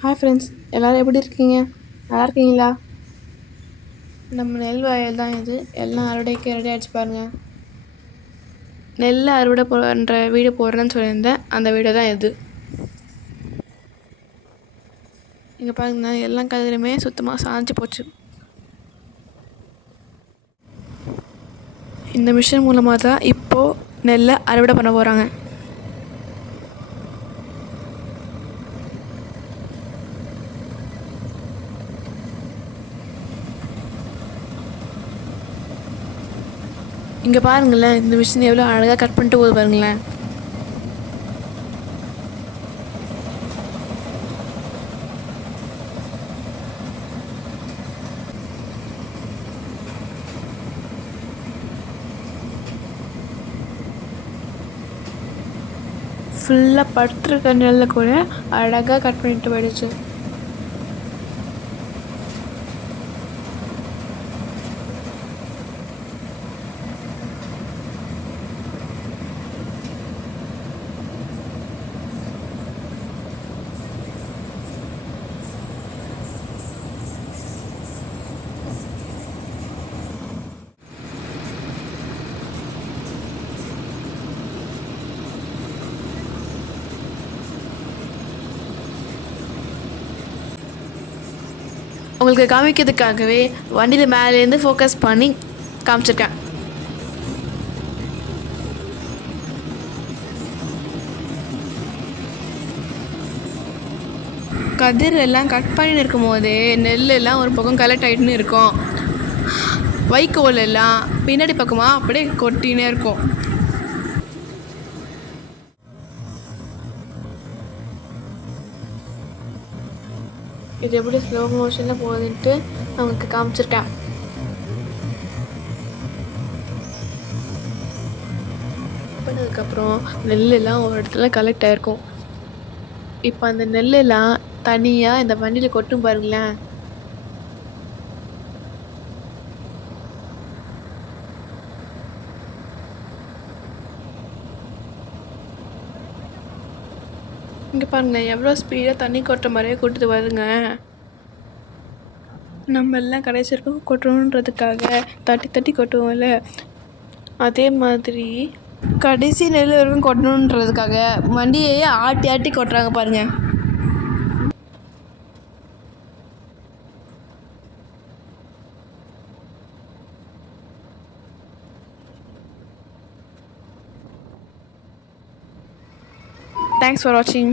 Hi friends, எல்லோரும் எப்படி இருக்கீங்க? நல்லா இருக்கீங்களா? நம்ம நெல் வயல் தான் இது. எல்லாம் அறுவடைக்கு ரெடி ஆகிடுச்சு பாருங்கள். நெல் அறுவடை பண்ணுற வீடியோ போடுறேன்னு சொல்லியிருந்தேன். அந்த வீடியோ தான் இது. இங்கே பாருங்கண்ணா, எல்லாம் கதிருமே சுத்தமாக சாஞ்சு போச்சு. இந்த மிஷின் மூலமாக தான் இப்போது நெல்லை அறுவடை பண்ண போகிறாங்க. இங்கே பாருங்களேன், இந்த மிஷின் எவ்வளோ அழகாக கட் பண்ணிட்டு போகுது பாருங்களேன். ஃபுல்லாக படுத்துருக்க நெல்லை கூட அழகாக கட் பண்ணிட்டு போயிடுச்சு. உங்களுக்கு காமிக்கிறதுக்காகவே வண்டியில் மேலேருந்து ஃபோக்கஸ் பண்ணி காமிச்சிருக்கேன். கதிர் எல்லாம் கட் பண்ணி இருக்கும் போதே நெல் எல்லாம் ஒரு பக்கம் கலெக்ட் ஆகிட்டுன்னு இருக்கும். வைக்கோல் எல்லாம் பின்னாடி பக்கமாக அப்படியே கொட்டினே இருக்கும். இது எப்படி ஸ்லோ மோஷனில் போகுதுன்ட்டு அவங்களுக்கு காமிச்சிருக்கேன். பண்ணதுக்கப்புறம் நெல்லெல்லாம் ஒரு இடத்துல கலெக்ட் ஆகிருக்கும். இப்போ அந்த நெல்லெல்லாம் தனியாக இந்த வண்டியில் கொட்டும் பாருங்களேன். இங்கே பாருங்களேன், எவ்வளோ ஸ்பீடாக தண்ணி கொட்டுற மாதிரியே கொட்டுது பாருங்க. நம்ம எல்லாம் கடைசி வரைக்கும் கொட்டணுன்றதுக்காக தட்டி தட்டி கொட்டுவோம்ல, அதே மாதிரி கடைசி நெல் வரைக்கும் கொட்டணுன்றதுக்காக வண்டியையே ஆட்டி ஆட்டி கொட்டுறாங்க பாருங்க. Thanks for watching.